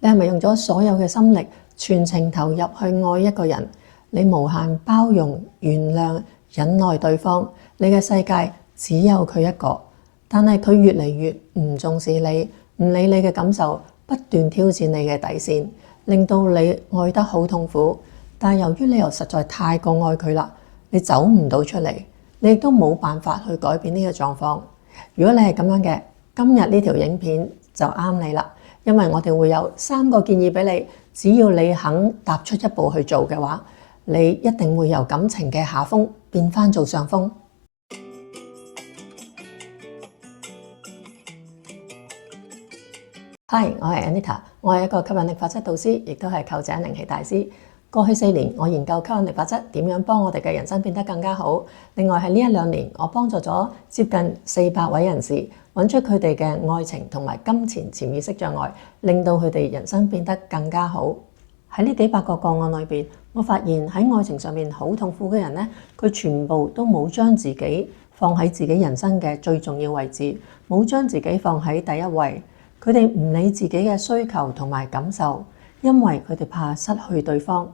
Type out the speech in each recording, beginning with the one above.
你係咪用咗所有嘅心力，全程投入去愛一個人？你無限包容、原諒、忍耐對方，你嘅世界只有佢一個。但係佢越嚟越唔重視你，唔理你嘅感受，不斷挑戰你嘅底線，令到你愛得好痛苦。但係由於你又實在太過愛佢啦，你走唔到出嚟，你亦都冇辦法去改變呢個狀況。如果你係咁樣嘅，今日呢條影片就啱你啦，因為我哋會有3個建議俾你，只要你肯踏出一步去做嘅話，你一定會由感情嘅下風變返做上風。Hi， 我係 Anita， 我係一個吸引力法則導師，亦都係購者靈氣大師。過去4年，我研究吸引力法則點樣幫我哋嘅人生變得更加好。另外喺呢1-2年，我幫助咗接近400位人士揾出佢哋嘅愛情同埋金錢潛意識障礙，令到佢哋人生變得更加好。喺呢幾百個個案裏邊，我發現喺愛情上面好痛苦嘅人呢，佢全部都冇將自己放喺自己人生嘅最重要位置，冇將自己放喺第一位。佢哋唔理自己嘅需求同埋感受，因為佢哋怕失去對方。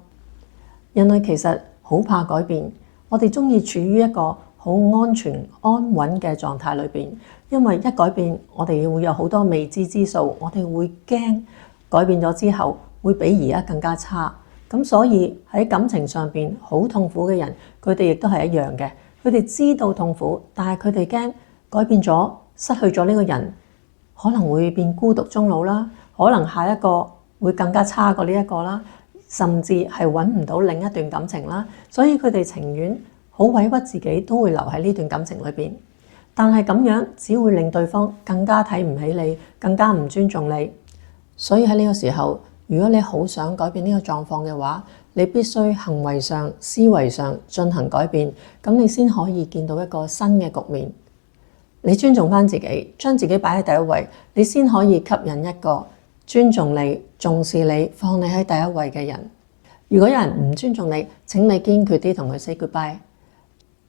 人類其實好怕改變，我哋鍾意處於一個好安全安穩嘅狀態裏邊，因為一改變我哋會有好多未知之數，我哋會驚改變咗之後會比而家更加差。咁所以喺感情上邊好痛苦嘅人，佢哋亦都係一樣嘅。佢哋知道痛苦，但係佢哋驚改變咗，失去咗呢個人，可能會變孤獨終老啦，可能下一個會更加差過呢一個啦，甚至係揾唔到另一段感情啦。所以佢哋情願好委屈自己，都會留喺呢段感情裏邊。但係咁樣只會令對方更加睇唔起你，更加唔尊重你。所以喺呢個時候，如果你好想改變呢個狀況嘅話，你必須行為上、思維上進行改變，咁你先可以見到一個新嘅局面。你尊重返自己，將自己擺喺第一位，你先可以吸引一個尊重你、重視你、放你喺第一位嘅人。如果有人唔尊重你，請你堅決啲同佢 say goodbye，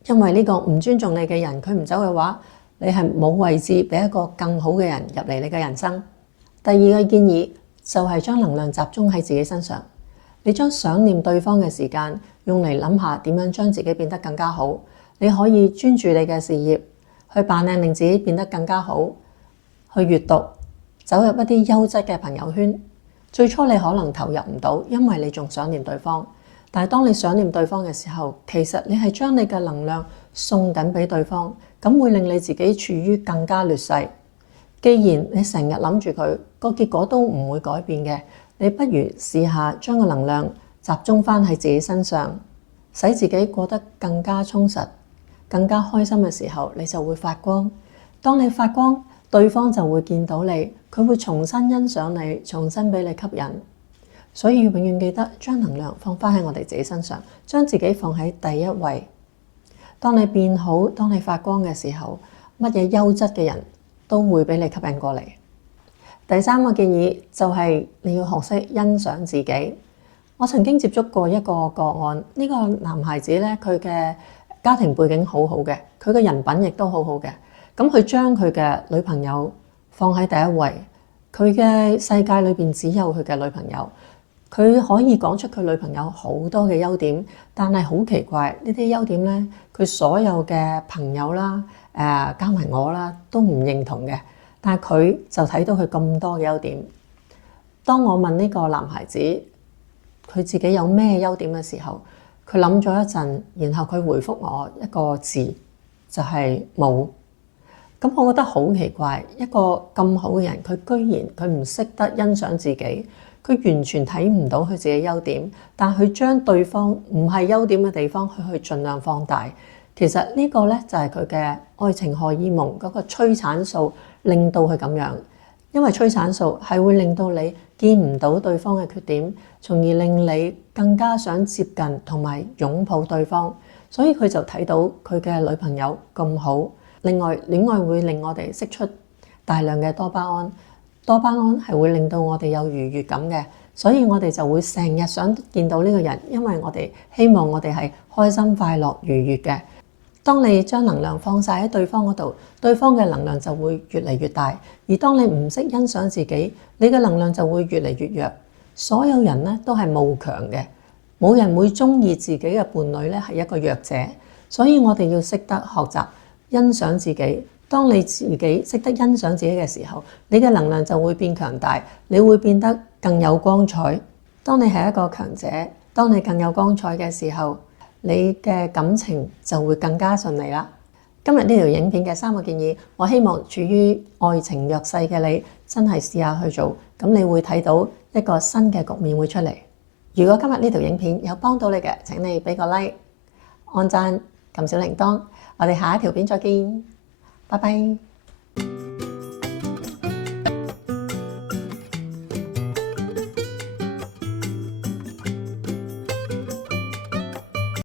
因為呢個唔尊重你嘅人，佢唔走嘅話，你係冇位置俾一個更好嘅人入嚟你嘅人生。第2個建議就係將能量集中喺自己身上，你將想念對方嘅時間用嚟諗下點樣將自己變得更加好。你可以專注你嘅事業，去扮靚令自己變得更加好，去閱讀，走入一啲優質嘅朋友圈。最初你可能投入唔到，因為你仲想念對方。但係當你想念對方嘅時候，其實你係將你嘅能量送緊俾對方，咁會令你自己處於更加劣勢。既然你成日諗住佢，個結果都唔會改變嘅，你不如試下將個能量集中返喺自己身上，使自己過得更加充實、更加開心嘅時候，你就會發光。當你發光，對方就會見到你，佢會重新欣賞你，重新俾你吸引。所以永遠記得將能量放返喺我哋自己身上，將自己放喺第一位。當你變好，當你發光嘅時候，乜嘢優質嘅人都會俾你吸引過嚟。第3個建議就係你要學識欣賞自己。我曾經接觸過一個個案，呢個男孩子咧，佢嘅家庭背景好好嘅，佢嘅人品亦都好好嘅。咁佢將佢嘅女朋友放喺第一位，佢嘅世界裏邊只有佢嘅女朋友。佢可以講出佢女朋友好多嘅優點，但係好奇怪，呢啲優點咧，佢所有嘅朋友啦，加埋我啦，都唔認同嘅。但係佢就睇到佢咁多嘅優點。當我問呢個男孩子佢自己有咩優點嘅時候，佢諗咗一陣，然後佢回覆我一個字，就係冇。咁我覺得好奇怪，一個咁好嘅人，佢居然佢唔識得欣賞自己，佢完全睇唔到佢自己優點，但佢將對方唔係優點嘅地方去盡量放大。其實呢個咧就係佢嘅愛情荷爾蒙嗰個催產素，令到佢咁樣。因為催產素係會令到你見唔到對方嘅缺點，從而令你更加想接近同埋擁抱對方。所以佢就睇到佢嘅女朋友咁好。另外，戀愛會令我哋釋出大量嘅多巴胺，多巴胺係會令到我哋有愉悅感嘅，所以我哋就會成日想見到呢個人，因為我哋希望我哋係開心、快樂、愉悅嘅。當你將能量放晒喺對方嗰度，對方嘅能量就會越嚟越大。而當你唔識欣賞自己，你嘅能量就會越嚟越弱。所有人咧都係慕強嘅，冇人會鍾意自己嘅伴侶咧係一個弱者。所以我哋要識得學習欣賞自己。當你自己識得欣賞自己嘅時候，你嘅能量就會變強大，你會變得更有光彩。當你係一個強者，當你更有光彩嘅時候，你嘅感情就會更加順利啦。今日呢條影片嘅3個建議，我希望處於愛情弱勢嘅你真係試下去做，咁你會睇到一個新嘅局面會出嚟。如果今日呢條影片有幫到你嘅，請你俾個 like、按讚、撳小鈴鐺。我哋下一條片再見，拜拜。